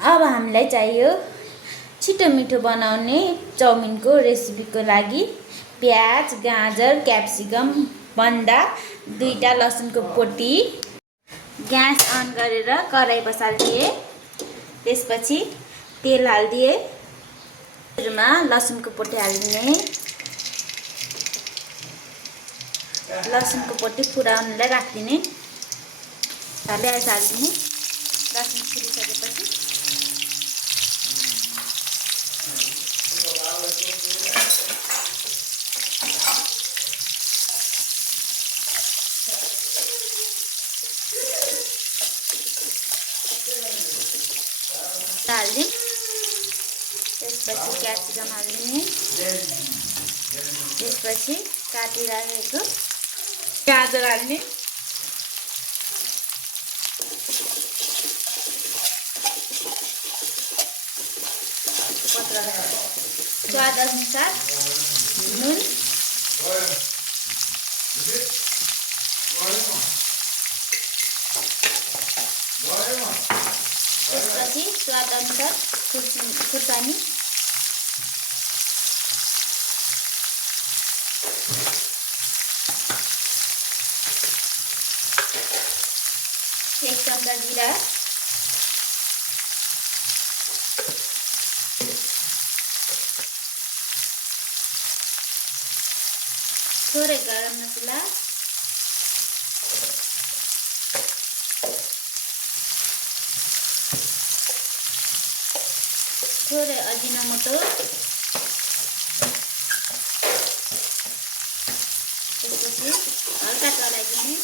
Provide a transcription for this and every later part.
अब हामीलाई चाहियो छिटो मिठो बनाउने चाउमिनको रेसिपीको लागि प्याज, गाजर, क्याप्सिकम, बन्दा, 2टा लसुनको पोटी। ग्यास अन गरेर कराई बसाल्दिए। त्यसपछि तेल हाल्दिए। सुरुमा लसुनको पोटी हाल्दिने। लसुनको पोटी फुराउनलाई राख्दिने। प्याज हाल्दिने। लसुन फुलिसकेपछि हाल्दिने। त्यसपछि क्याप्सिकम हाल्दिने। त्यसपछि काटिराखेको गाजर हाल्ने। स्वाद अनुसार नुन। त्यसपछि स्वाद अनुसार खुर्सानी। एक चम्चा जीरा। थोड़े गरम मसाला। थोड़े अजिनामोटो। त्यसपछि हल्का चलाइदिने।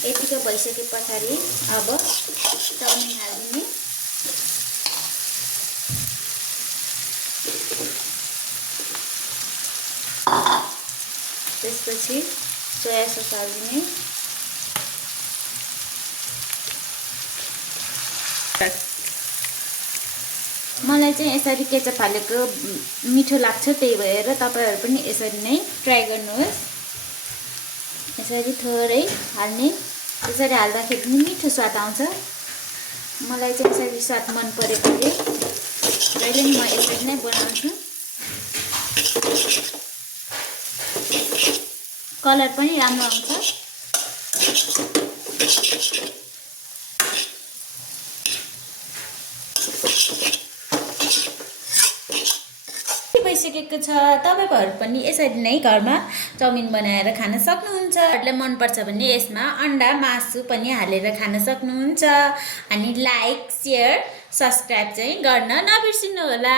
यतिको भइसके पछाडि अब चाउमिन हाल्दिने। त्यसपछि सोया सस हाल्दिने। मलाई चाहिँ यसरी केचप हालेको मिठो लाग्छ, त्यही भएर तपाईहरु पनि यसरी नै ट्राई गर्नुहोस्। यसरी थोरै हाल्ने। यसरी हाल्दाखेरि पनि मिठो स्वाद आउँछ। मलाई चाहिँ यसरी स्वाद मन परेकोले जहिले पनि म यसरी नै बनाउँछु। कलर पनि राम्रो आउँछ। भइसकेको छ। तपाईहरु पनि यसरी नै घरमा चाउमिन बनाएर खान सक्नुहुन्छ। तपाईहरुलाई मन पर्छ भने यसमा अन्डा, मासु पनि हालेर खान सक्नुहुन्छ। अनि लाइक, शेयर, सब्स्क्राइब चाहिँ गर्न नबिर्सिनु होला।